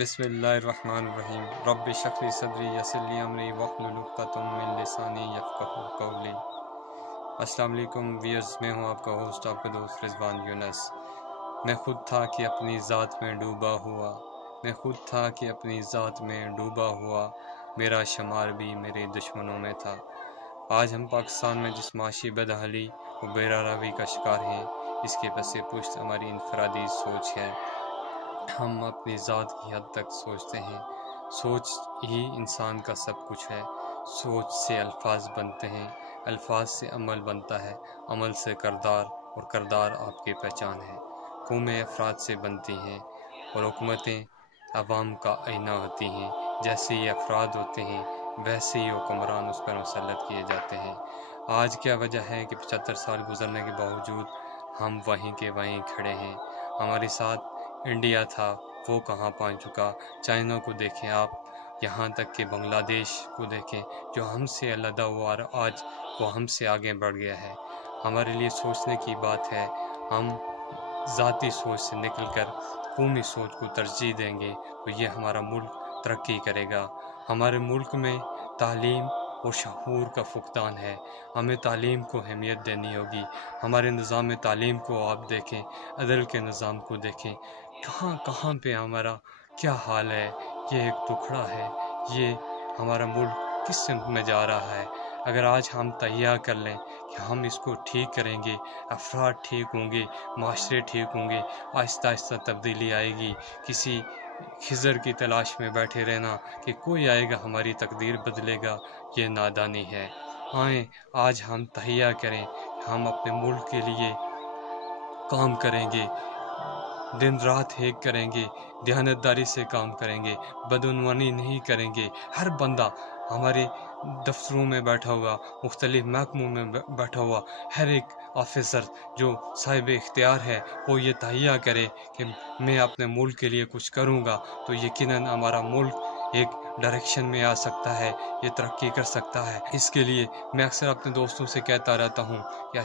بسم اللہ الرحمن الرحیم رب اشرح لی صدری یسر لی امری واحلل عقدۃ من لسانی یفقہوا قولی۔ السلام علیکم ویئرز، میں ہوں آپ کا ہوسٹ، آپ کا دوست رضوان یونس۔ میں خود تھا کہ اپنی ذات میں ڈوبا ہوا، میرا شمار بھی میرے دشمنوں میں تھا۔ آج ہم پاکستان میں جس معاشی بدحالی و بے-روی کا شکار ہیں، اس کے پس پشت ہماری انفرادی سوچ ہے۔ ہم اپنی ذات کی حد تک سوچتے ہیں۔ سوچ ہی انسان کا سب کچھ ہے۔ سوچ سے الفاظ بنتے ہیں، الفاظ سے عمل بنتا ہے، عمل سے کردار، اور کردار آپ کی پہچان ہے۔ قومیں افراد سے بنتی ہیں اور حکومتیں عوام کا آئینہ ہوتی ہیں۔ جیسے ہی افراد ہوتے ہیں ویسے ہی حکمران اس پر مسلط کیے جاتے ہیں۔ آج کیا وجہ ہے کہ 75 سال گزرنے کے باوجود ہم وہیں کے وہیں کھڑے ہیں؟ ہمارے ساتھ انڈیا تھا، وہ کہاں پہنچ چکا؟ چائنا کو دیکھیں آپ، یہاں تک کہ بنگلہ دیش کو دیکھیں جو ہم سے علیحدہ ہوا اور آج وہ ہم سے آگے بڑھ گیا ہے۔ ہمارے لیے سوچنے کی بات ہے، ہم ذاتی سوچ سے نکل کر قومی سوچ کو ترجیح دیں گے تو یہ ہمارا ملک ترقی کرے گا۔ ہمارے ملک میں تعلیم اور شعور کا فقدان ہے، ہمیں تعلیم کو اہمیت دینی ہوگی۔ ہمارے نظام تعلیم کو آپ دیکھیں، عدل کے نظام کو دیکھیں، کہاں پہ ہمارا کیا حال ہے۔ یہ ایک ٹکڑا ہے، یہ ہمارا ملک کس سمت میں جا رہا ہے۔ اگر آج ہم تہیہ کر لیں کہ ہم اس کو ٹھیک کریں گے، افراد ٹھیک ہوں گے، معاشرے ٹھیک ہوں گے، آہستہ آہستہ تبدیلی آئے گی۔ کسی خضر کی تلاش میں بیٹھے رہنا کہ کوئی آئے گا ہماری تقدیر بدلے گا، یہ نادانی ہے۔ آئیں آج ہم تہیہ کریں، ہم اپنے ملک کے لیے کام کریں گے، دن رات ایک کریں گے، دیانتداری سے کام کریں گے، بدعنوانی نہیں کریں گے۔ ہر بندہ ہمارے دفتروں میں بیٹھا ہوا، مختلف محکموں میں بیٹھا ہوا، ہر ایک آفیسر جو صاحب اختیار ہے وہ یہ تہیہ کرے کہ میں اپنے ملک کے لیے کچھ کروں گا تو یقیناً ہمارا ملک ایک ڈائریکشن میں آ سکتا ہے، یہ ترقی کر سکتا ہے۔ اس کے لیے میں اکثر اپنے دوستوں سے کہتا رہتا ہوں کہ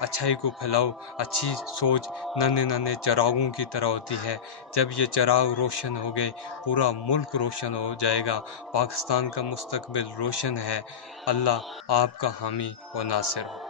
اچھائی کو پھیلاؤ۔ اچھی سوچ ننے چراغوں کی طرح ہوتی ہے، جب یہ چراغ روشن ہو گئے پورا ملک روشن ہو جائے گا، پاکستان کا مستقبل روشن ہے۔ اللہ آپ کا حامی و ناصر ہو۔